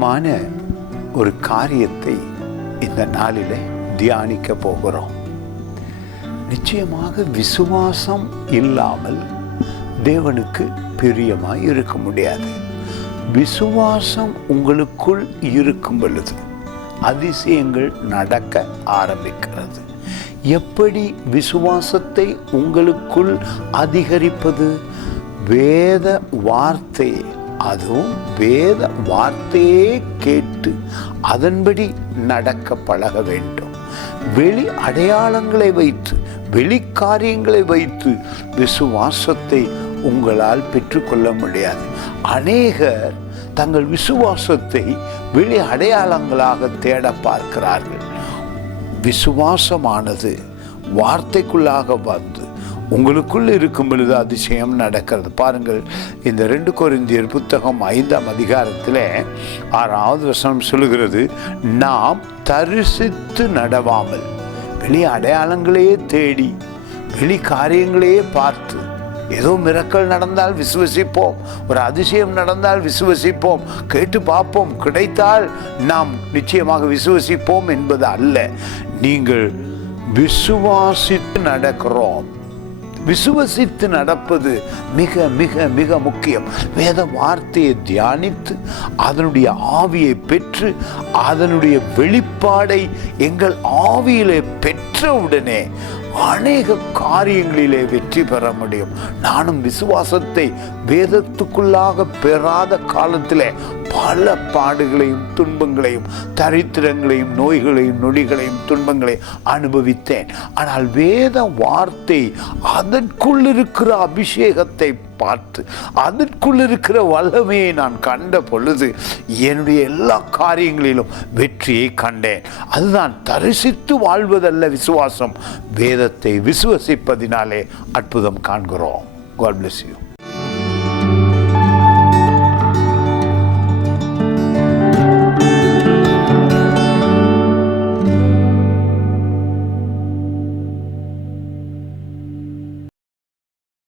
முக்கியமான ஒரு காரியத்தை இந்த நாளில் தியானிக்க போகிறோம். நிச்சயமாக விசுவாசம் இல்லாமல் தேவனுக்கு பிரியமாய் இருக்க முடியாது. விசுவாசம் உங்களுக்குள் இருக்கும் பொழுது அதிசயங்கள் நடக்க ஆரம்பிக்கிறது. எப்படி விசுவாசத்தை உங்களுக்குள் அதிகரிப்பது? வேத வார்த்தை, அதுவும் வேத வார்த்தையே கேட்டு அதன்படி நடக்க பழக வேண்டும். வெளி அடையாளங்களை வைத்து, வெளி காரியங்களை வைத்து விசுவாசத்தை உங்களால் பெற்றுக்கொள்ள முடியாது. அநேகர் தங்கள் விசுவாசத்தை வெளி அடையாளங்களாக தேட பார்க்கிறார்கள். விசுவாசமானது வார்த்தைக்குள்ளாக வந்து உங்களுக்குள் இருக்கும் பொழுது அதிசயம் நடக்கிறது. பாருங்கள், இந்த 2 கொரிந்தியர் புத்தகம் 5ஆம் அதிகாரத்தில் 6வது வசனம் சொல்லுகிறது, நாம் தரிசித்து நடவாமல் வெளி அடையாளங்களையே தேடி, வெளி காரியங்களையே பார்த்து, ஏதோ மிரக்கல் நடந்தால் விசுவசிப்போம், ஒரு அதிசயம் நடந்தால் விசுவசிப்போம், கேட்டு பார்ப்போம், கிடைத்தால் நாம் நிச்சயமாக விசுவசிப்போம் என்பது அல்ல. நீங்கள் விசுவாசித்து நடக்கிறோம். விசுவசித்து நடப்பது மிக மிக மிக முக்கியம். வேத வார்த்தையை தியானித்து அதனுடைய ஆவியை பெற்று அதனுடைய வெளிப்பாடை எங்கள் ஆவியிலே பெற்றவுடனே அநேக காரியங்களிலே வெற்றி பெற முடியும். நானும் விசுவாசத்தை வேதத்துக்குள்ளாக பெறாத காலத்திலே பல பாடுகளையும் துன்பங்களையும் தரித்திரங்களையும் நோய்களையும் நொடிகளையும் துன்பங்களையும் அனுபவித்தேன். ஆனால் வேத வார்த்தை அதற்குள் இருக்கிற அபிஷேகத்தை பார்த்து அதற்குள் இருக்கிற வல்லமையை நான் கண்ட பொழுது என்னுடைய எல்லா காரியங்களிலும் வெற்றியை கண்டேன். அதுதான் தரிசித்து வாழ்வதல்ல விசுவாசம், வேதத்தை விசுவசிப்பதினாலே அற்புதம் காண்கிறோம். God bless you.